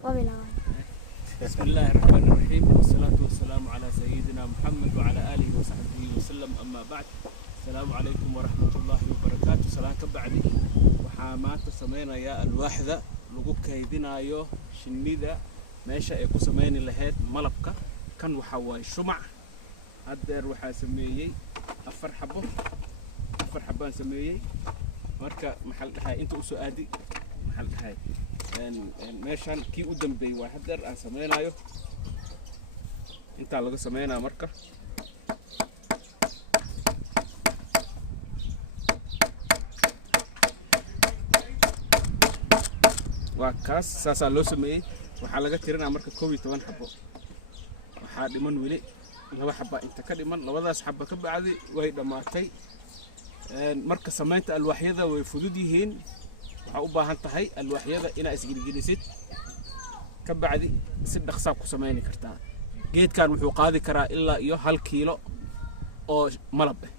بسم الله الرحمن الرحيم والصلاة والسلام على سيدنا محمد وعلى آله وصحبه وسلم. أما بعد، السلام عليكم ورحمة الله وبركاته. سلام كبعدي وحامات سمينا يا الواحدة لقوك كيدنا يو شنيدة ماشا يكو سمين لهاد ملبكة كان وحواي شمع هدر وحا سميي أفر حبان سميي مركا محل هاي انتو سؤادي محل هاي meeshaan kii u dambeeyay waa hadar aan sameeynayo inta laga sameeynaa marka waa kaas saasa loo sameeyay waxa laga tirinaa marka 12 xabo waxa dhiman wili laba xabo inta ka dhiman labadaas xabo ka bacdi way dhamaatay marka sameynta alwaaxyada way fudud yihiin waxaa u baahan tahay alwaaxyada inaa isgilgilisid ka bacdi si dhaqso ku sameeyni kartaa geedkan wuxuu qaadi karaa ilaa iyo 1 kiilo oo malab ah